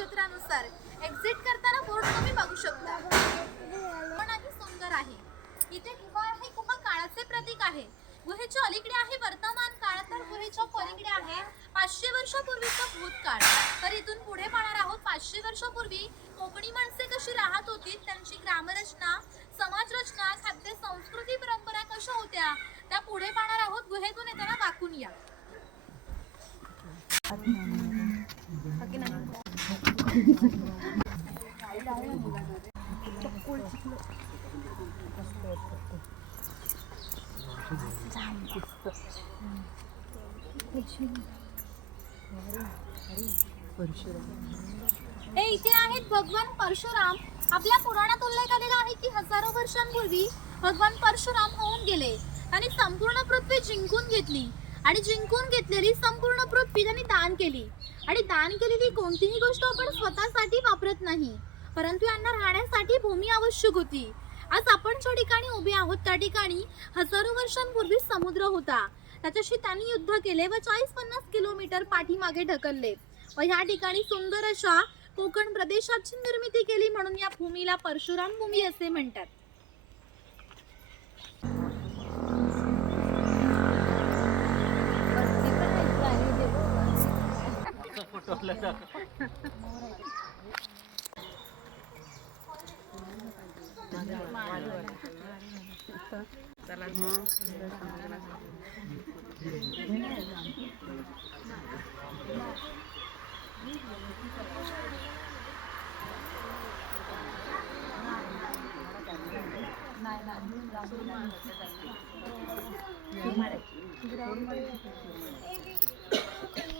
नक्षत्रानुसार exit करताना board तुम्ही बघू शकता. पण ही सुंदर आहे. इथे गुहा आहे. गुहा काळाचे प्रतीक आहे. गुहेच्या अलीकडे आहे वर्तमान काळ, तर गुहेच्या पलीकडे आहे 500 वर्षापूर्वीचा भूतकाळ. तर इथून पुढे पाहणार आहोत 500 वर्षापूर्वी कोकणी माणसे कशी राहत होती, त्यांची ग्रामरचना, समाजरचना, खाद्य संस्कृती, परंपरा कशा होत्या त्या पुढे पाहणार आहोत. गुहेतून येताना दाखवून या. हे इथे आहेत भगवान परशुराम. आपल्या पुराणात उल्लेख आलेला आहे की हजारो वर्षांपूर्वी भगवान परशुराम होऊन गेले. त्यांनी संपूर्ण पृथ्वी जिंकून घेतली आणि जिंकून घेतलेली संपूर्ण पृथ्वी त्यांनी दान केली. आणि दान केलेली कोणतीही गोष्ट आपण स्वतःसाठी वापरत नाही, परंतु यांना राहण्यासाठी भूमी आवश्यक होती. आज आपण ज्या ठिकाणी उभे आहोत त्या ठिकाणी हजारो वर्षांपूर्वी समुद्र होता. त्याच्याशी त्यांनी युद्ध केले व 40-50 किलोमीटर पाठीमागे ढकलले व ह्या ठिकाणी सुंदर अशा कोकण प्रदेशाची निर्मिती केली. म्हणून या भूमीला परशुराम भूमी असे म्हणतात.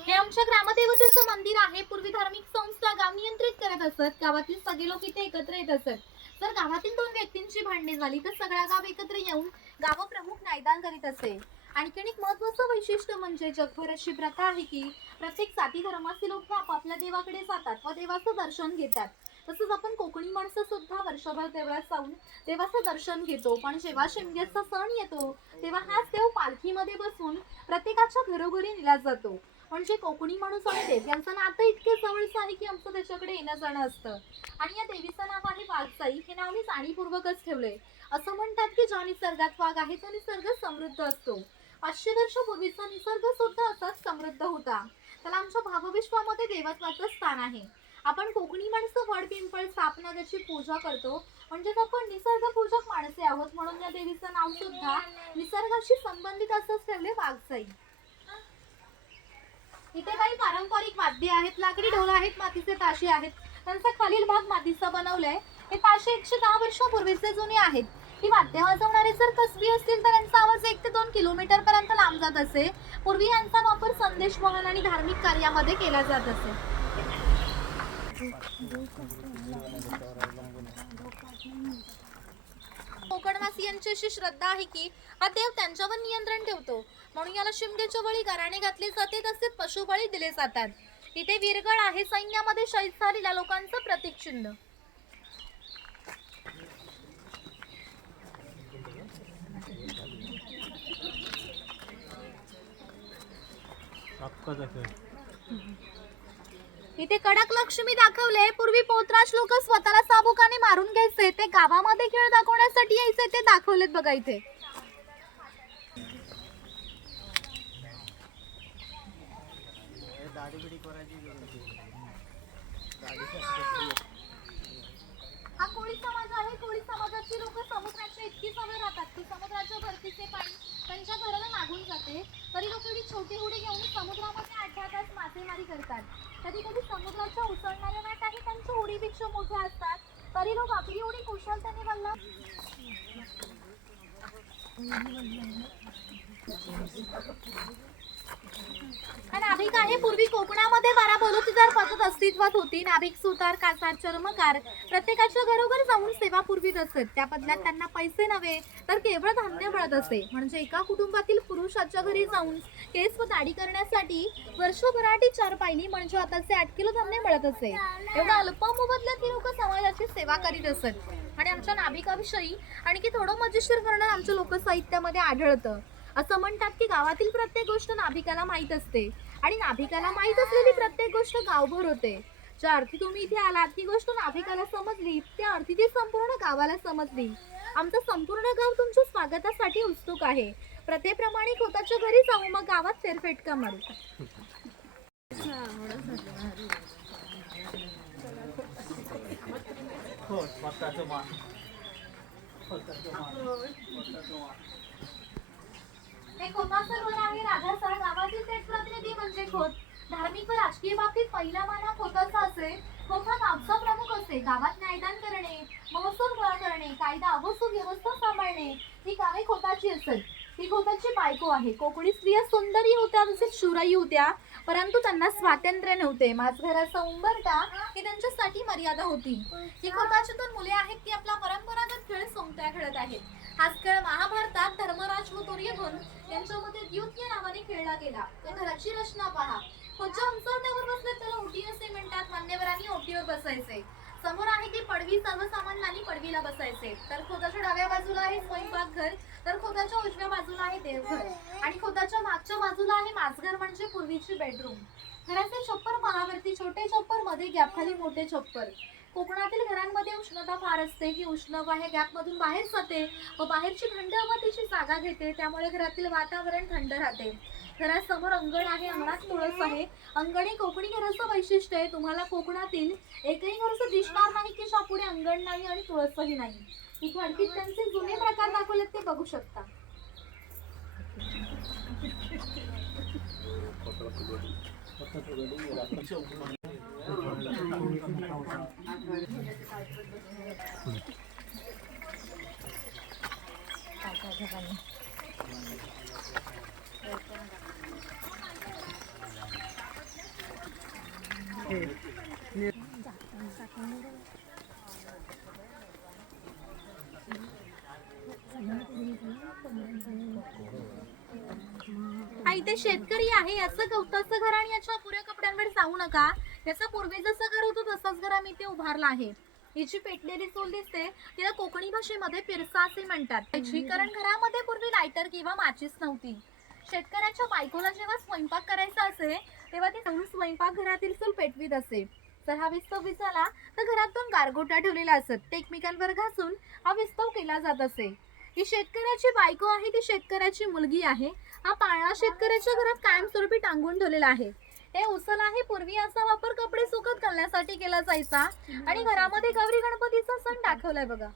हे आमच्या ग्रामदेवतेचं मंदिर आहे. पूर्वी धार्मिक संस्था गाव नियंत्रित करत असत. गावातील सगळे लोक इथे एकत्र येत असत. जर गावातील 2 व्यक्तींची भांडणे झाली तर सगळा गाव एकत्र येऊन गावप्रमुख न्यायदान करीत असे. आणखीन एक महत्त्वाचं वैशिष्ट्य म्हणजे जगभर अशी प्रथा आहे की प्रत्येक जाती धर्माचे लोक आपापल्या देवाकडे जातात व देवाचं दर्शन घेतात. तसंच आपण कोकणी माणसं सुद्धा वर्षभर देवळात जाऊन देवाचं दर्शन घेतो. पण जेव्हा शिमग्याचा सण येतो तेव्हा हाच देव पालखीमध्ये बसून प्रत्येकाच्या घरोघरी नेला जातो. म्हणजे कोकणी माणूस आणि देव यांचं नातं इतके जवळचं आहे की आमचं त्याच्याकडे येणं जाणं असतं. आणि या देवीचं नाव आहे वाघसाई. हे नाव मी जाणीवपूर्वकच ठेवलंय. असं म्हणतात की ज्या निसर्गात वाघ आहे तो निसर्ग समृद्ध असतो. 500 वर्षापूर्वीचा निसर्ग सुद्धा असाच समृद्ध होता. त्याला आमच्या भावविश्वामध्ये देवत्वाचं स्थान आहे. आपण कोकणी माणसं वड, पिंपळ, साप, नद्याची पूजा करतो. म्हणजेच आपण निसर्ग पूजक माणसे आहोत. म्हणून या देवीचं नाव सुद्धा निसर्गाशी संबंधित असंच ठेवले वाघसाई. इथे काही पारंपरिक वाद्य आहेत. लाकडी ढोल आहेत, मातीचे ताशे आहेत. त्यांचा खालील भाग मातीचा बनवलाय. हे ताशे 110 वर्षापूर्वीचे जुने आहेत. ही वाद्य वाजवणारे जर कसबी असतील तर यांचा आवाज 1 ते 2 किलोमीटर पर्यंत लांब जात असे. पूर्वी यांचा वापर संदेश वहन आणि धार्मिक कार्यामध्ये केला जात असे. कोकणवासियांची अशी श्रद्धा आहे की हा देव त्यांच्यावर नियंत्रण ठेवतो. म्हणून याला शिमग्याच्या बळी गाराणे घातले जाते, तसेच पशुबळी दिले जातात. इथे वीरगळ आहे. सैन्यामध्ये शहीद झालेल्या लोकांचं प्रतीक चिन्ह. इथे कडक लक्ष्मी दाखवले. पूर्वी पोतराज लोक स्वतःला चाबुकाने मारून घ्यायचे. ते गावामध्ये खेळ दाखवण्यासाठी यायचे. ते दाखवलेत बघा इथे. हा कोळी समाज आहे. कोळी समाजाची लोक समुद्राच्या इतकी सवय राहतात की समुद्राच्या भरतीचे पाणी त्यांच्या घराला लागून जाते. तरी लोक एवढी छोटी होडी घेऊन समुद्रामध्ये 8-10 तास मासेमारी करतात. कधी कधी समुद्राच्या उसळणाऱ्या लाटाही त्यांच्या होडीपेक्षा मोठ्या असतात. तरी लोक आपली होडी कुशलतेने वल्ला. नाभिक आहे. पूर्वी कोकणामध्ये 12 बलुतेदार पद्धत अस्तित्वात होती. नाभिक, सुतार, कासार, चर्मकार प्रत्येकाच्या घरोघर जाऊन सेवा पुरवीत असत. त्या बदल्यात त्यांना पैसे नव्हे तर केवळ धान्य मिळत असे. म्हणजे एका कुटुंबातील पुरुषाच्या घरी जाऊन केस व दाढी करण्यासाठी वर्षभराची 4 पायली म्हणजे आताचे 8 किलो धान्य मिळत असे. एवढा अल्प मोबदल्यात लोक समाजाची सेवा करीत असत. आणि आमच्या नाभिकाविषयी आणखी थोडं मजेशीर वर्णन आमच्या लोकसाहित्यामध्ये आढळतं. असं म्हणतात की गावातील प्रत्येक गोष्ट नाभिकाला माहीत असते आणि नाभिकाला माहीत असलेली प्रत्येक गोष्ट गावभर होते. ज्या अर्थी तुम्ही इथे आलात ही गोष्ट नाभिकाला समजली, त्या अर्थी ती संपूर्ण गावाला समजली. आमचं संपूर्ण गाव तुमच्या स्वागतासाठी उत्सुक आहे. प्रथेप्रमाणे खोताच्या घरी जाऊ, मग गावात फेरफेटका मारू. हे खोता सरोवर आहे राधासर गावातील थेट प्रतिनिधी म्हणजे खोत. धार्मिक व राजकीय बाबतीत पहिला मान हा खोताचा असे. खोत हा गावचा प्रमुख असे. गावात न्यायदान करणे, महसूल गोळा करणे, कायदा व सुव्यवस्था सांभाळणे ही कामे खोताची असत. ही खोताची बायको आहे. कोकणी स्त्रिया सुंदरी होत्या तसेच शूरही होत्या, परंतु त्यांना स्वातंत्र्य नव्हते. माझघराचा उंबरठा ही त्यांच्यासाठी मर्यादा होती. ही खोताची दोन मुले आहेत ती आपला परंपरागत खेळ सोंगट्या खेळत आहेत. हाच खेळ महाभारतात धर्मराज व दुर्योधन यांच्यामध्ये द्यूत या नावाने खेळला गेला. त्या घराची रचना पहा. खोच्या उंचवट्यावर बसले त्याला ओटी असे म्हणतात. मान्यवरांनी ओटीवर बसायचे. समोर आहे ती पडवी, सर्वसामान्यांनी पडवीला बसायचे. तर खोताच्या डाव्या बाजूला आहे स्वयंपाकघर, तर खोताच्या उजव्या बाजूला आहे देवघर आणि खोताच्या मागच्या बाजूला आहे माझघर म्हणजे पूर्वीची बेडरूम. घराचे छप्पर पहावरती छोटे छप्पर, मध्ये गॅप खाली मोठे छप्पर. कोकणातील घरांमध्ये उष्णता फार असते. ही उष्ण वारे गॅप मधून बाहेर जाते व बाहेरची थंड हवा तिची जागा घेते, त्यामुळे घरातील वातावरण थंड राहते. घरासमोर अंगण आहे. अंगणात तुळस आहे. अंगण हे कोकणी घराचं वैशिष्ट्य आहे. तुम्हाला कोकणातील एकही घरचं दिसणार नाही की ज्यापुढे अंगण नाही आणि तुळसही नाही. ही खडकीत त्यांचे जुने प्रकार दाखवलेत ते बघू शकता. हा इथे शेतकरी आहे. याचं गवताचं घर आणि याच्या पुऱ्या कपड्यांवर जाऊ नका. त्याचं पूर्वी जसं घर होतं तसंच घर आम्ही इथे उभारलं आहे. हिची पेटलेली चूल दिसते, तिला कोकणी भाषेमध्ये पिरसा असे म्हणतात. कारण घरामध्ये पूर्वी लायटर किंवा माचीस नव्हती. शेतकऱ्याच्या बायकोला जेव्हा स्वयंपाक करायचा असे तेव्हा ती स्वयंपाक घरातील चूल पेटवीत असे. जर हा विस्तव विझाला तर घरात दोन गारगोट्या ठेवलेल्या असत. ते एकमेकांवर घासून हा विस्तव केला जात असे. ही शेतकऱ्याची बायको आहे, ती शेतकऱ्याची मुलगी आहे. हा पाळणा शेतकऱ्याच्या घरात कायमस्वरूपी टांगून ठेवलेला आहे. हे उसल आहे. पूर्वी याचा वापर कपडे सुकत घालण्यासाठी केला जायचा आणि घरामध्ये गौरी गणपतीचा सण दाखवलाय बघा.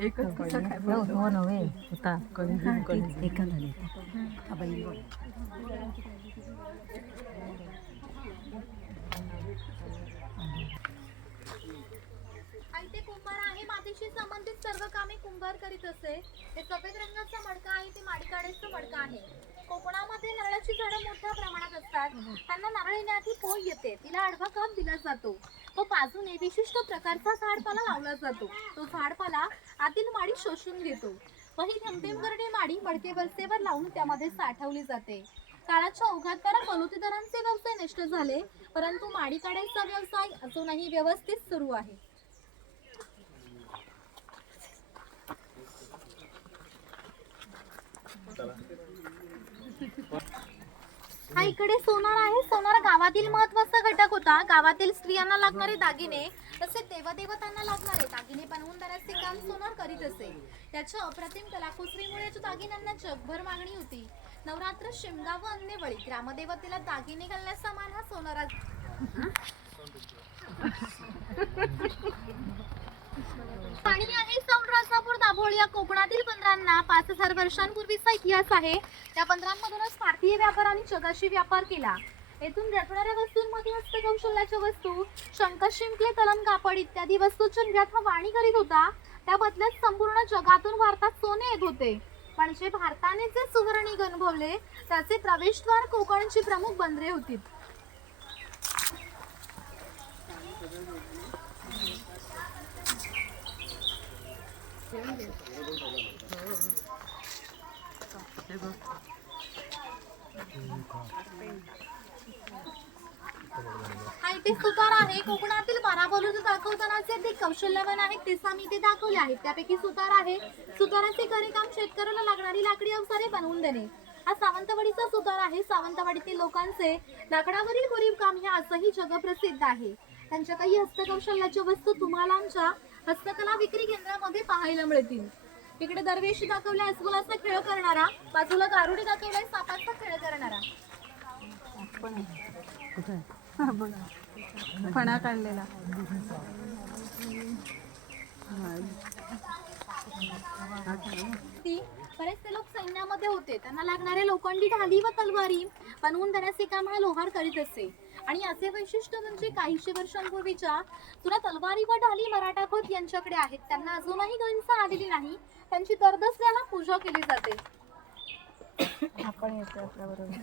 एकच कसा काय हो नव्हे होता एका झाले इथे कुंभार आहे. मातीशी संबंधित सर्व कामे कुंभार करीत असे. हे सफेद रंगाचा मडका आहे ते माडीकाडेचं मडका आहे. कोकणामध्ये नारळाची झाडं मोठ्या प्रमाणात असतात. त्यांना नारळ येण्याआधी पोळ येते, तिला आडवा काप दिला जातो व बाजूने विशिष्ट प्रकारचा झाडपाला लावला जातो. तो झाडपाला आतील माडी शोषून घेतो व ही थेंबथेंब करणे माडी मडके वरचेवर लावून त्यामध्ये साठवली जाते. काळाच्या ओघात त्याला बलुतेदारांचे व्यवसाय नष्ट झाले, परंतु माडीकाड्याचा व्यवसाय अजूनही व्यवस्थित सुरू आहे. हा इकडे सोनार आहे. सोनार गावातील महत्वाचा घटक होता. गावातील स्त्रियांना लागणारे दागिने तसे देवदेवतांना लागणारे दागिने बनवून देण्याचे काम सोनार करीत असे. त्याच्या अप्रतिम कलाकुसरीमुळे याच्या दागिन्यांना जगभर मागणी होती. नवरात्र, शिमगा व अन्य वेळी ग्रामदेवतेला दागिने घालण्याचा मान हा सोनारा. पाणी आहे. सौंदराजापूर दाभोळ या कोकणातील बंदरांना 5000 वर्षांपूर्वीचा इतिहास आहे. त्या बंदरांमधूनच भारतीय व्यापाराने जगाशी व्यापार केला. येथून रचणाऱ्या वस्तूंमध्ये हस्तकौशल्याच्या वस्तू, शंख, शिंपले, तलन, कापड इत्यादी वस्तूंच्या निर्यात हा वाणी करीत होता. त्या बदल्यात संपूर्ण जगातून भारतात सोने येत होते. म्हणजे भारताने जे सुवर्णिक अनुभवले त्याचे प्रवेशद्वार कोकणची प्रमुख बंदरे होती. हा इथे ते सुतार आहे. कोकणातील 12 बलूच दाखवतानाचे ते कौशल्यवान आहेत तेच आम्ही ते दाखवले आहेत. त्यापैकी सुतार आहे. सुताराचे खरे काम शेतकऱ्याला लागणारी लाकडी अवजारे बनवून देणे. हा सावंतवाडीचा सुतार आहे. सावंतवाडीतील लोकांचे लाकडावरील गरीब काम हे आजही जगप्रसिद्ध आहे. त्यांच्या काही हस्तकौशल्याच्या वस्तू तुम्हाला आमच्या हस्तकला विक्री केंद्रामध्ये पाहायला मिळतील. इकडे दरवेशी दाखवलाय अस्वलाचा खेळ करणारा, बाजूला गारुडी दाखवलाय सापाचा खेळ करणारा. फणा काढलेला. बरेचसे लोक सैन्यामध्ये होते. त्यांना लागणारे लोखंडी ढाली व तलवारी बनवून देण्याचे काम हा लोहार करीत असे. आणि असे वैशिष्ट्य म्हणजे काहीशे वर्षांपूर्वीच्या जुन्या तलवारी व ढाली मराठा खोत यांच्याकडे आहेत. त्यांना अजूनही गणसा आलेली नाही. त्यांची दरदसऱ्याला पूजा केली जाते. आपण येतो आपल्याबरोबर.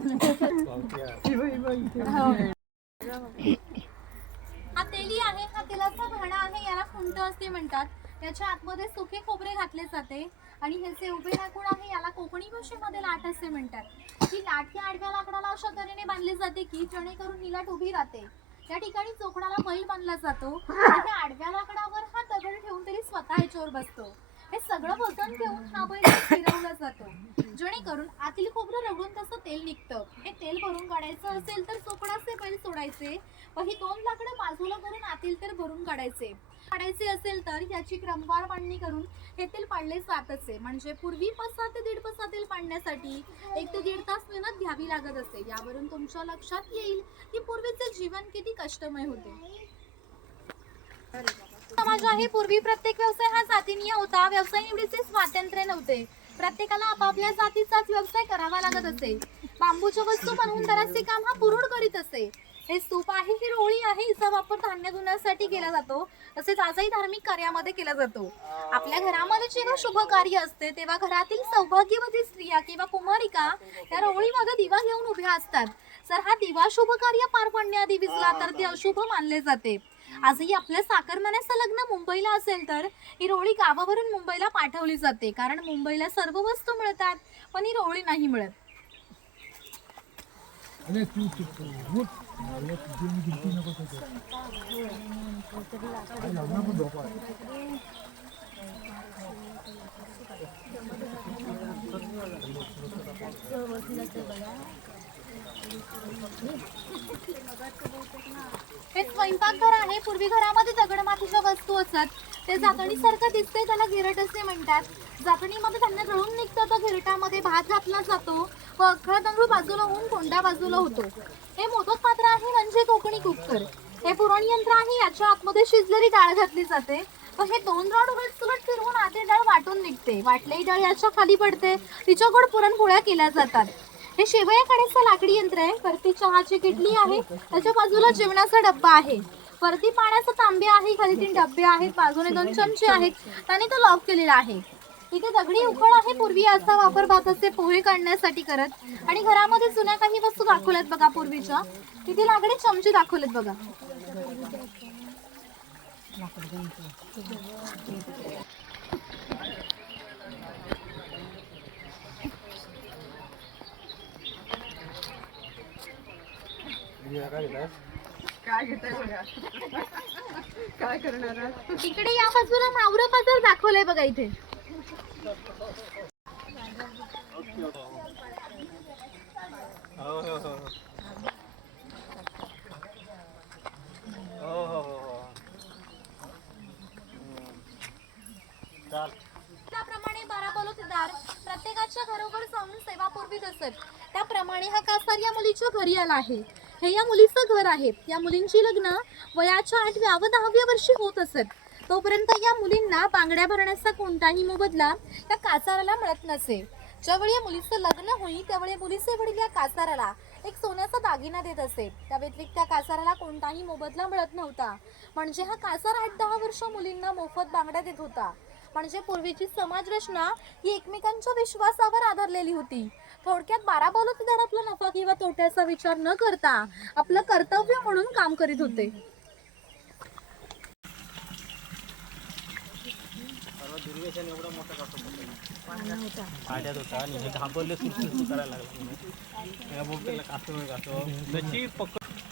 हा तेली आहे. हा तेलाचा भाणा आहे. याला खुंट असे म्हणतात. याच्या आतमध्ये सुके खोबरे घातले जाते आणि हे जे उभे लाकूड आहे याला कोकणी भाषेमध्ये लाट असे म्हणतात. ही लाट ही आडव्या लाकडाला अशा तऱ्हेने बांधली जाते की जेणेकरून ही लाट उभी राहते. या ठिकाणी चोखडाला बैल बांधला जातो आणि आडव्या लाकडावर हा दगड ठेवून तरी स्वतः याच्यावर बसतो. हे सगळं वजन घेऊन हा बैल फिरवला जातो जेणेकरून आतील खोबरं रगडून तसं तेल निघतं. हे तेल भरून काढायचं असेल तर चोकडाचे बैल सोडायचे व ही 2 लाकडं बाजूला करून आतील तेल भरून काढायचे असेल तर याची क्रमवार बांधणी करून हे तेल पाडले जात असे. म्हणजे पूर्वी 5 ते 1.5 पसा तेल पाडण्यासाठी 1 ते 1.5 तास मेहनत घ्यावी लागत असे. यावरून तुमच्या लक्षात येईल की पूर्वीचे जीवन किती कष्टमय होते. समाज आहे. पूर्वी प्रत्येक व्यवसाय हा जातीनीय होता. व्यवसाय निवडीचे स्वातंत्र्य नव्हते. प्रत्येकाला आपापल्या जातीचाच व्यवसाय करावा लागत असे. बांबूच्या वस्तू बनवून त्याचे काम हा पुरुष करीत असे. हे स्तूप आहे, ही रोळी आहे, हिचा वापर धान्य धुण्यासाठी केला जातो. तसेच आजही धार्मिक कार्यामध्ये केला जातो. आपल्या घरामध्ये जेव्हा शुभ कार्य असते तेव्हा घरातील सौभाग्यवती स्त्रिया किंवा कुमारिका या रोळीमध्ये दिवा घेऊन उभ्या असतात. जर हा दिवा शुभ कार्य पार पडण्याआधी विझला तर ते अशुभ मानले जाते. आजही आपल्या साखरमान्याचं लग्न मुंबईला असेल तर ही रोळी गावावरून मुंबईला पाठवली जाते. कारण मुंबईला सर्व वस्तू मिळतात पण ही रोळी नाही मिळत. हे स्वयंपाकघर आहे. पूर्वी घरामध्ये दगडमातीच्या वस्तू असत. ते जातणीसारखं दिसते त्याला गिरट असे म्हणतात. जातणीमध्ये धान्य जळून निघतं तर गिरटामध्ये भात घातला जातो व अख्खा तांदूळ बाजूला होऊन कोंडा बाजूला होतो. हे मोदक पात्र आहे म्हणजे कोकणी कुकर. हे पुरण यंत्र आहे. याच्या आतमध्ये शिजलेली डाळ घातली जाते व हे 2 रॉड उलट सुलट फिरवून आधी डाळ वाटून निघते. वाटलेली डाळ याच्या खाली पडते. तिच्याकडे पुरणपोळ्या केल्या जातात. हे शेवया काढायचं लाकडी यंत्र आहे. वरती चहाची किटली आहे. त्याच्या बाजूला जेवणाचा डब्बा आहे. वरती पाण्याचा तांबे आहे. खाली 3 डब्बे आहेत. बाजूने 2 चमचे आहेत. त्याने तो लॉक केलेला आहे. इथे दगडी उकळ आहे. पूर्वी याचा वापर भाताचे पोहे काढण्यासाठी करत. आणि घरामध्ये जुन्या काही वस्तू दाखवल्यात बघा पूर्वीच्या. तिथे लाकडी चमचे दाखवलेत बघा. काय करणार? इकडे या बाजूला मावरं बाजार दाखवलंय बघा इथे. त्याप्रमाणे 12 बलुतेदार प्रत्येकाच्या घरोघर जाऊन सेवा पुरवीत असत. त्याप्रमाणे हा कासार या मुलीच्या घरी आला आहे. हे या मुलीचं घर आहे. या मुलींची लग्न वयाच्या 8व्या व 10व्या वर्षी होत असत. तोपर्यंत या मुलींना बांगड्या भरण्याचा कोणताही मोबदला त्या कासाराला मिळत नसे. ज्यावेळी या मुलीचं लग्न होई त्यावेळी मुलीचे वडील या कासाराला एक सोन्याचा दागिना देत असे. त्या व्यतिरिक्त त्या कासाराला कोणताही मोबदला मिळत नव्हता. म्हणजे हा कासार 8-10 वर्ष मुलींना मोफत बांगड्या देत होता. म्हणजे पूर्वीची समाज रचना ही एकमेकांच्या विश्वासावर आधारलेली होती. थोडक्यात 12 बलुतेदार आपला नफा किंवा तोट्याचा विचार न करता आपलं कर्तव्य म्हणून काम करीत होते. पाड्यात होता आणि हे घाबरले सुरू करायला लागले.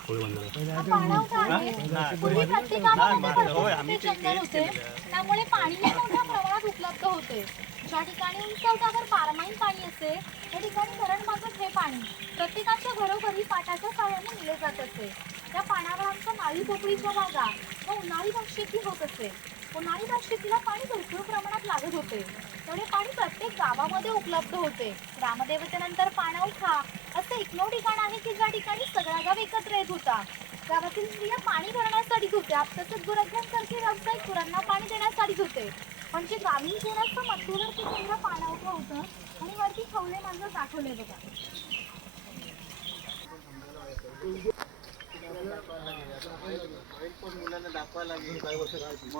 हा पाणवठा आहे. पूर्वी प्रत्येक गावामध्ये भरपूर जंगल होते, त्यामुळे पाणी हे मोठ्या प्रमाणात उपलब्ध होते. ज्या ठिकाणी उंचवट्यावर बारमाही पाणी असते त्या ठिकाणी धरणमार्फत हे पाणी प्रत्येकाच्या घरोघरी पाटाच्या साहाय्याने दिले जात असे. त्या पाण्यावर आमच्या नाळी पोकळीच्या बागा व उन्हाळी भातशेती होत असे. उन्हाळी भातशेतीला पाणी भरपूर प्रमाणात लागत होते, तेवढे पाणी प्रत्येक गावामध्ये उपलब्ध होते. ग्रामदेवतेनंतर पाणवठा असे एकमेव ठिकाण आहे की ज्या ठिकाणी सगळा गाव एकत्र येत होता. गावातील स्त्रिया पाणी भरण्यासाठीच होत्या, तसेच गुरख्यांसारखे व्यावसायिक गुरांना पाणी देण्यासाठीच होते. म्हणजे ग्रामीण जीवनाचं मध्यवर्ती केंद्र पाणवठा होतं आणि वरती खवले मांजर दाखवले बघा.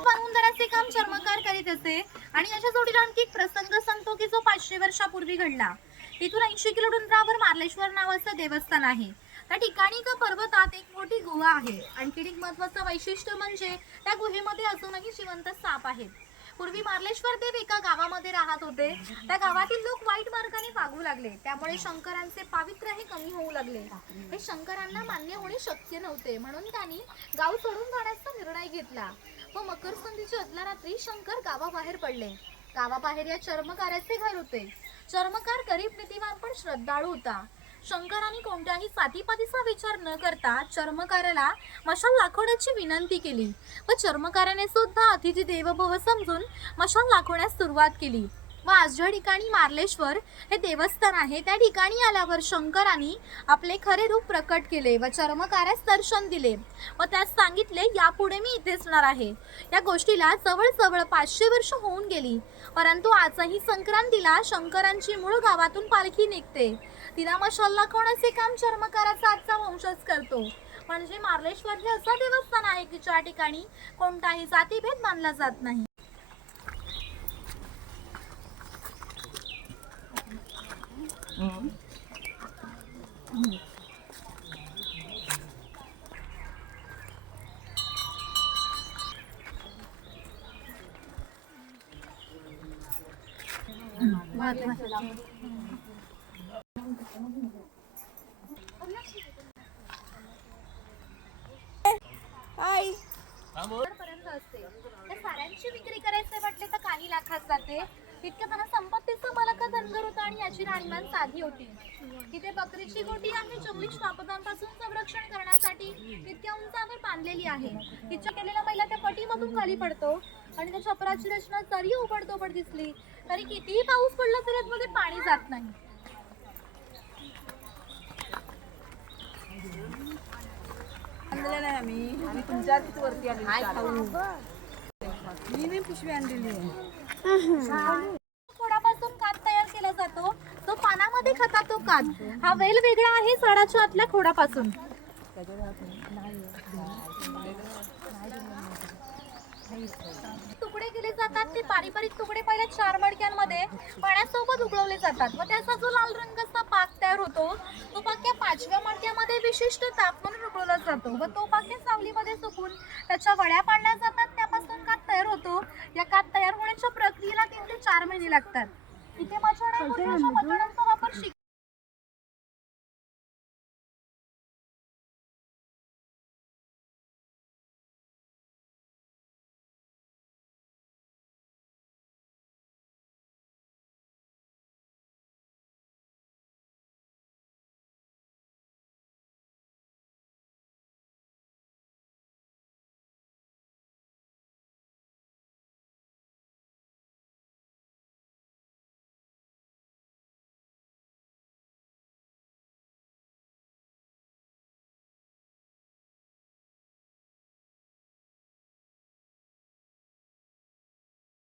पाणवठ्याचे काम चर्मकार करीत असे आणि याच्या जोडीला आणखी एक प्रसंग सांगतो की जो 500 वर्षापूर्वी घडला. इथून 80 किलोमीटर मार्लेश्वर नावाचं देवस्थान आहे. त्या ठिकाणी एका पर्वतात एक मोठी गुहा आहे. आणखी एक महत्वाचं वैशिष्ट्य म्हणजे त्या गुहेमध्ये अजूनही जिवंत साप आहेत. पूर्वी मार्लेश्वर देव एका गावामध्ये राहत होते. त्या गावातील लोक वाईट मार्गाने वागू लागले, त्यामुळे शंकरांचे पावित्र्य हे कमी होऊ लागले. हे शंकरांना मान्य होणे शक्य नव्हते, म्हणून त्यांनी गाव सोडून जाण्याचा निर्णय घेतला व मकर संधीच्या आदल्या रात्री शंकर गावाबाहेर पडले. गावाबाहेर या चर्मकाराचे घर होते. चर्मकार गरीब नीतिवान पण श्रद्धाळू होता. शंकरांनी कोणत्याही जातीपातीचा विचार न करता चर्मकाराला मशाल दाखवण्याची विनंती केली व चर्मकाराने सुद्धा अतिथी देवभव समजून मशाल दाखवण्यास सुरुवात केली. व आज ज्या ठिकाणी मार्लेश्वर हे देवस्थान आहे त्या ठिकाणी आल्यावर शंकरांनी आपले खरे रूप प्रकट केले व चर्मकारास दर्शन दिले व त्यास सांगितले यापुढे मी इथेच राहणार आहे. या गोष्टीला जवळजवळ 500 वर्ष होऊन गेली, परंतु आजही संक्रांतीला शंकरांची मूळ गावातून पालखी निघते. तिला मशाल दाखवण्याचे काम चर्मकाराचा आजचा वंशज करतो. म्हणजे मार्लेश्वर हे असं देवस्थान आहे की ज्या ठिकाणी कोणताही जातीभेद मानला जात नाही. पर्यंत असते. त्या साऱ्यांची विक्री करायचे म्हटले तर काही लाखात जाते. इतक्या त्यांना संपत्तीचा मालक धनगर होता आणि याची राहणीमान साधी होती. इथे बकरीची गोटी आहे जंगली श्वापदांपासून संरक्षण करण्यासाठी इतक्या उंचावर बांधलेली आहे. तिच्या केलेला पहिला त्या पटीमधून खाली पडतो आणि त्या छपराची रचना जरी उघडतोपड दिसली तरी कितीही पाऊस पडला तरी आतमध्ये पाणी जात नाही. आम्ही तुमच्या वरती मी पिशवी आणलेली आहे. खोडापासून कात तयार केला जातो. तो पानामध्ये खातात तो कात. हा वेल वेगळा आहे झाडाच्या आतल्या खोडापासून. तुकडे केले जातात. ते पारंपरिक तुकडे पहिल्या 4 मडक्यांमध्ये पाण्यासोबत उकळवले जातात व त्याचा जो लाल रंगाचा पाक तयार होतो तो पाक या 5व्या मडक्यामध्ये विशिष्ट तापमानावर उकळवला जातो व तो पाक या सावलीमध्ये सुकून त्याच्या वड्या पाडल्या जातात. त्यापासून कात तयार होतो. या कात तयार होण्याच्या प्रक्रियेला 3 ते 4 महिने लागतात. इथे मचाणांचा